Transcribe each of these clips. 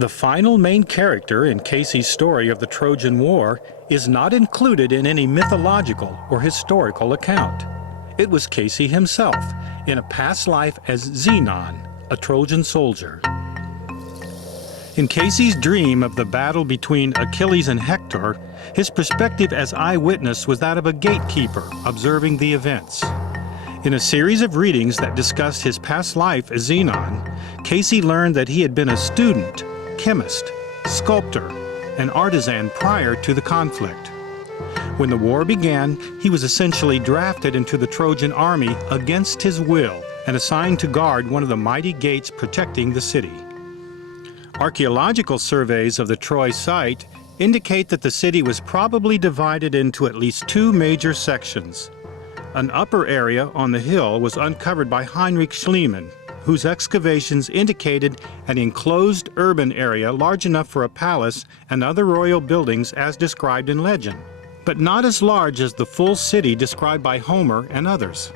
The final main character in Cayce's story of the Trojan War is not included in any mythological or historical account. It was Cayce himself, in a past life as Xenon, a Trojan soldier. In Cayce's dream of the battle between Achilles and Hector, his perspective as eyewitness was that of a gatekeeper observing the events. In a series of readings that discussed his past life as Xenon, Cayce learned that he had been a student, chemist, sculptor, and artisan prior to the conflict. When the war began, he was essentially drafted into the Trojan army against his will and assigned to guard one of the mighty gates protecting the city. Archaeological surveys of the Troy site indicate that the city was probably divided into at least two major sections. An upper area on the hill was uncovered by Heinrich Schliemann, whose excavations indicated an enclosed urban area large enough for a palace and other royal buildings as described in legend, but not as large as the full city described by Homer and others.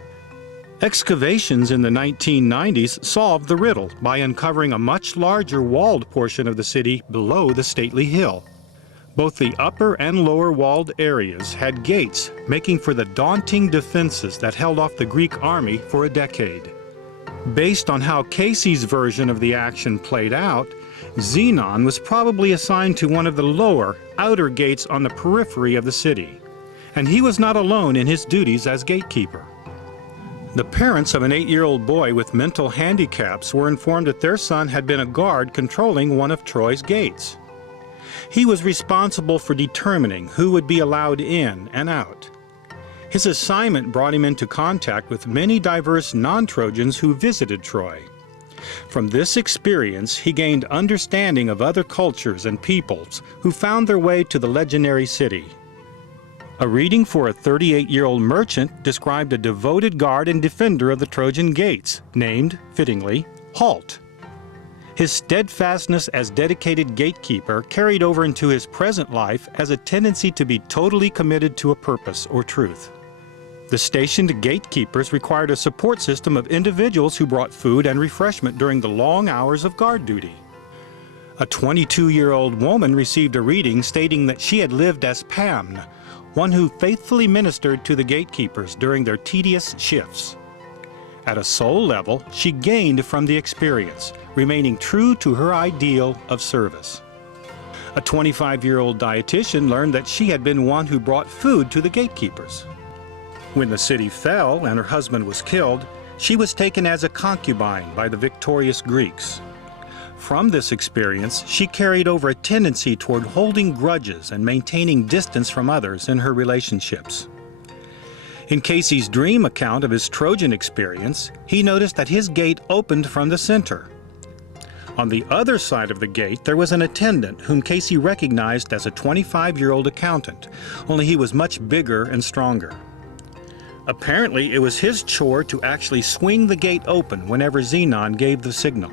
Excavations in the 1990s solved the riddle by uncovering a much larger walled portion of the city below the stately hill. Both the upper and lower walled areas had gates, making for the daunting defenses that held off the Greek army for a decade. Based on how Cayce's version of the action played out, Xenon was probably assigned to one of the lower, outer gates on the periphery of the city, and he was not alone in his duties as gatekeeper. The parents of an 8-year-old boy with mental handicaps were informed that their son had been a guard controlling one of Troy's gates. He was responsible for determining who would be allowed in and out. His assignment brought him into contact with many diverse non-Trojans who visited Troy. From this experience, he gained understanding of other cultures and peoples who found their way to the legendary city. A reading for a 38-year-old merchant described a devoted guard and defender of the Trojan gates, named, fittingly, Halt. His steadfastness as dedicated gatekeeper carried over into his present life as a tendency to be totally committed to a purpose or truth. The stationed gatekeepers required a support system of individuals who brought food and refreshment during the long hours of guard duty. A 22-year-old woman received a reading stating that she had lived as Pam, one who faithfully ministered to the gatekeepers during their tedious shifts. At a soul level, she gained from the experience, remaining true to her ideal of service. A 25-year-old dietitian learned that she had been one who brought food to the gatekeepers. When the city fell and her husband was killed, she was taken as a concubine by the victorious Greeks. From this experience, she carried over a tendency toward holding grudges and maintaining distance from others in her relationships. In Cayce's dream account of his Trojan experience, he noticed that his gate opened from the center. On the other side of the gate, there was an attendant whom Cayce recognized as a 25-year-old accountant, only he was much bigger and stronger. Apparently, it was his chore to actually swing the gate open whenever Xenon gave the signal.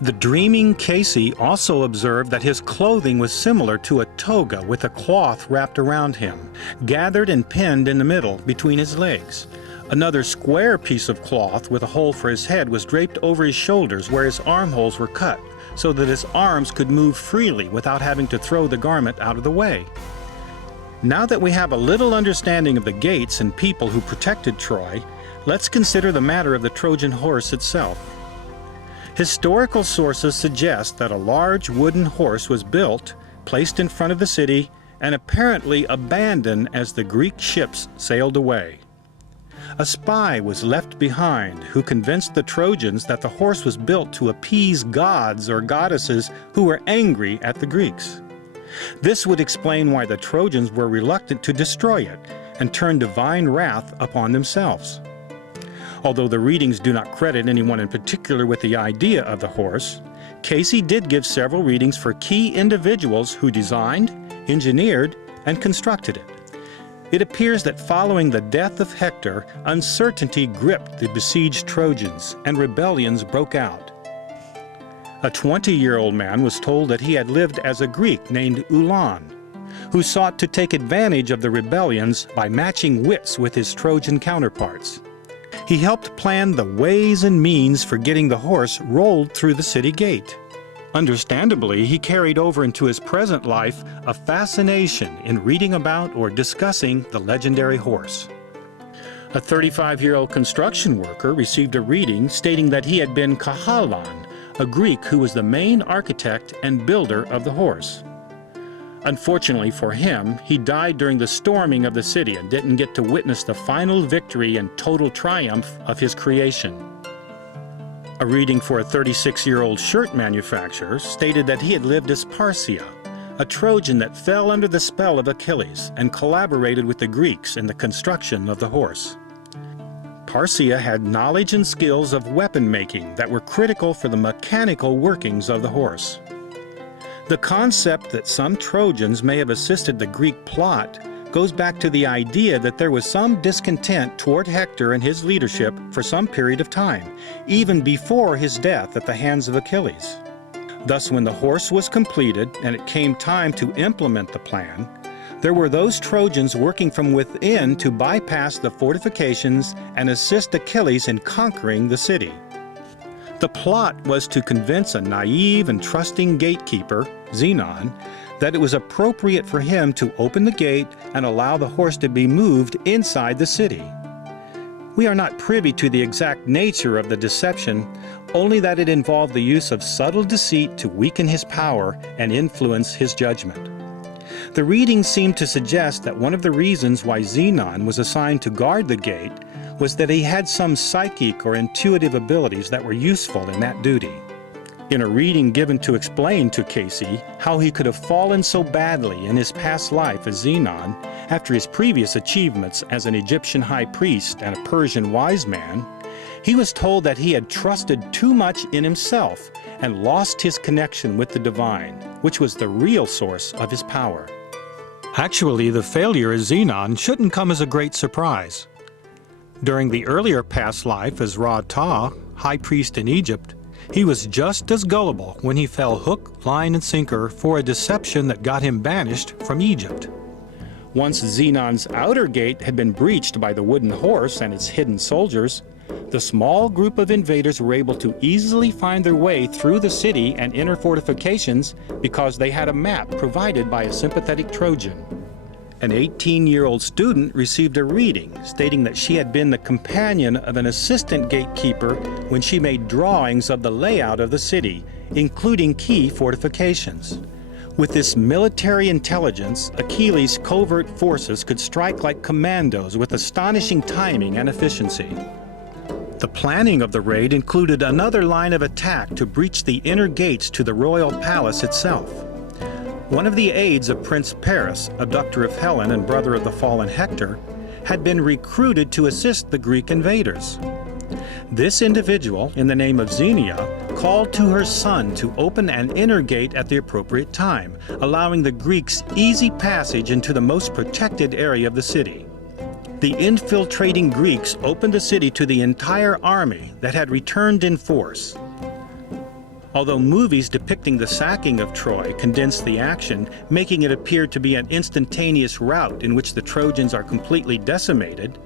The dreaming Cayce also observed that his clothing was similar to a toga with a cloth wrapped around him, gathered and pinned in the middle between his legs. Another square piece of cloth with a hole for his head was draped over his shoulders where his armholes were cut, so that his arms could move freely without having to throw the garment out of the way. Now that we have a little understanding of the gates and people who protected Troy, let's consider the matter of the Trojan horse itself. Historical sources suggest that a large wooden horse was built, placed in front of the city, and apparently abandoned as the Greek ships sailed away. A spy was left behind who convinced the Trojans that the horse was built to appease gods or goddesses who were angry at the Greeks. This would explain why the Trojans were reluctant to destroy it and turn divine wrath upon themselves. Although the readings do not credit anyone in particular with the idea of the horse, Cayce did give several readings for key individuals who designed, engineered, and constructed it. It appears that following the death of Hector, uncertainty gripped the besieged Trojans and rebellions broke out. A 20-year-old man was told that he had lived as a Greek named Ulan, who sought to take advantage of the rebellions by matching wits with his Trojan counterparts. He helped plan the ways and means for getting the horse rolled through the city gate. Understandably, he carried over into his present life a fascination in reading about or discussing the legendary horse. A 35-year-old construction worker received a reading stating that he had been Kahalan, a Greek who was the main architect and builder of the horse. Unfortunately for him, he died during the storming of the city and didn't get to witness the final victory and total triumph of his creation. A reading for a 36-year-old shirt manufacturer stated that he had lived as Parcia, a Trojan that fell under the spell of Achilles and collaborated with the Greeks in the construction of the horse. Parcia had knowledge and skills of weapon making that were critical for the mechanical workings of the horse. The concept that some Trojans may have assisted the Greek plot goes back to the idea that there was some discontent toward Hector and his leadership for some period of time, even before his death at the hands of Achilles. Thus, when the horse was completed and it came time to implement the plan, there were those Trojans working from within to bypass the fortifications and assist Achilles in conquering the city. The plot was to convince a naive and trusting gatekeeper, Xenon, that it was appropriate for him to open the gate and allow the horse to be moved inside the city. We are not privy to the exact nature of the deception, only that it involved the use of subtle deceit to weaken his power and influence his judgment. The readings seem to suggest that one of the reasons why Xenon was assigned to guard the gate was that he had some psychic or intuitive abilities that were useful in that duty. In a reading given to explain to Cayce how he could have fallen so badly in his past life as Xenon after his previous achievements as an Egyptian high priest and a Persian wise man, he was told that he had trusted too much in himself and lost his connection with the divine, which was the real source of his power. Actually, the failure as Xenon shouldn't come as a great surprise. During the earlier past life as Ra-Ta, high priest in Egypt, he was just as gullible when he fell hook, line, and sinker for a deception that got him banished from Egypt. Once Xenon's outer gate had been breached by the wooden horse and its hidden soldiers, the small group of invaders were able to easily find their way through the city and inner fortifications because they had a map provided by a sympathetic Trojan. An 18-year-old student received a reading stating that she had been the companion of an assistant gatekeeper when she made drawings of the layout of the city, including key fortifications. With this military intelligence, Achilles' covert forces could strike like commandos with astonishing timing and efficiency. The planning of the raid included another line of attack to breach the inner gates to the royal palace itself. One of the aides of Prince Paris, abductor of Helen and brother of the fallen Hector, had been recruited to assist the Greek invaders. This individual, in the name of Xenia, called to her son to open an inner gate at the appropriate time, allowing the Greeks easy passage into the most protected area of the city. The infiltrating Greeks opened the city to the entire army that had returned in force. Although movies depicting the sacking of Troy condensed the action, making it appear to be an instantaneous rout in which the Trojans are completely decimated,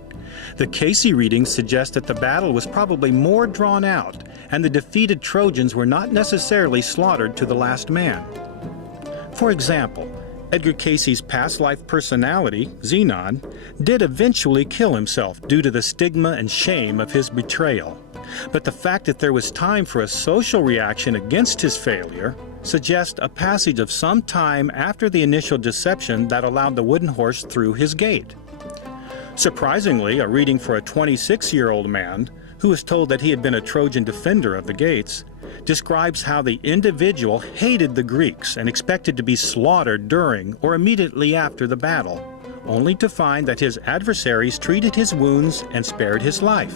the Cayce readings suggest that the battle was probably more drawn out, and the defeated Trojans were not necessarily slaughtered to the last man. For example, Edgar Cayce's past life personality, Xenon, did eventually kill himself due to the stigma and shame of his betrayal. But the fact that there was time for a social reaction against his failure suggests a passage of some time after the initial deception that allowed the wooden horse through his gate. Surprisingly, a reading for a 26-year-old man, who was told that he had been a Trojan defender of the gates, describes how the individual hated the Greeks and expected to be slaughtered during or immediately after the battle, only to find that his adversaries treated his wounds and spared his life.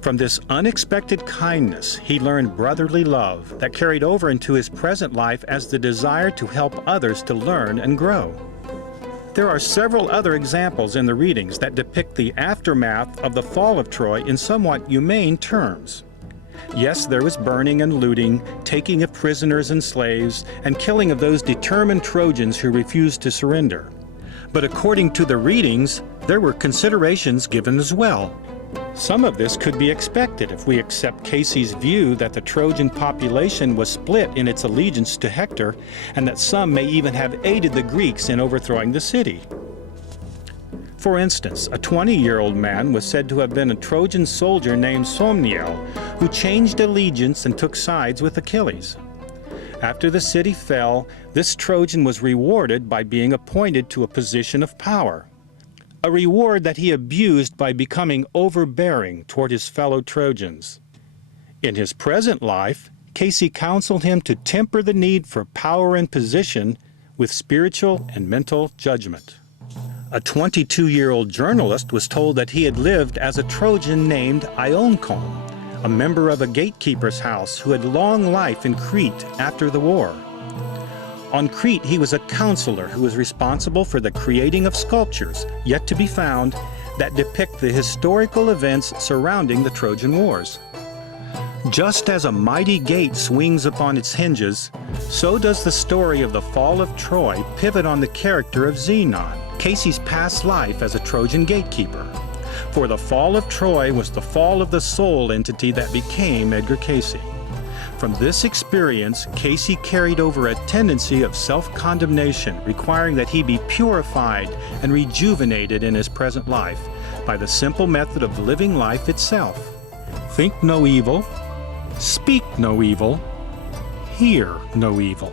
From this unexpected kindness, he learned brotherly love that carried over into his present life as the desire to help others to learn and grow. There are several other examples in the readings that depict the aftermath of the fall of Troy in somewhat humane terms. Yes, there was burning and looting, taking of prisoners and slaves, and killing of those determined Trojans who refused to surrender. But according to the readings, there were considerations given as well. Some of this could be expected if we accept Cayce's view that the Trojan population was split in its allegiance to Hector, and that some may even have aided the Greeks in overthrowing the city. For instance, a 20-year-old man was said to have been a Trojan soldier named Somniel, who changed allegiance and took sides with Achilles. After the city fell, this Trojan was rewarded by being appointed to a position of power, a reward that he abused by becoming overbearing toward his fellow Trojans. In his present life, Cayce counseled him to temper the need for power and position with spiritual and mental judgment. A 22-year-old journalist was told that he had lived as a Trojan named Ioncon, a member of a gatekeeper's house who had long life in Crete after the war. On Crete, he was a counselor who was responsible for the creating of sculptures, yet to be found, that depict the historical events surrounding the Trojan Wars. Just as a mighty gate swings upon its hinges, so does the story of the fall of Troy pivot on the character of Xenon, Cayce's past life as a Trojan gatekeeper. For the fall of Troy was the fall of the soul entity that became Edgar Cayce. From this experience, Cayce carried over a tendency of self-condemnation, requiring that he be purified and rejuvenated in his present life by the simple method of living life itself. Think no evil, speak no evil, hear no evil.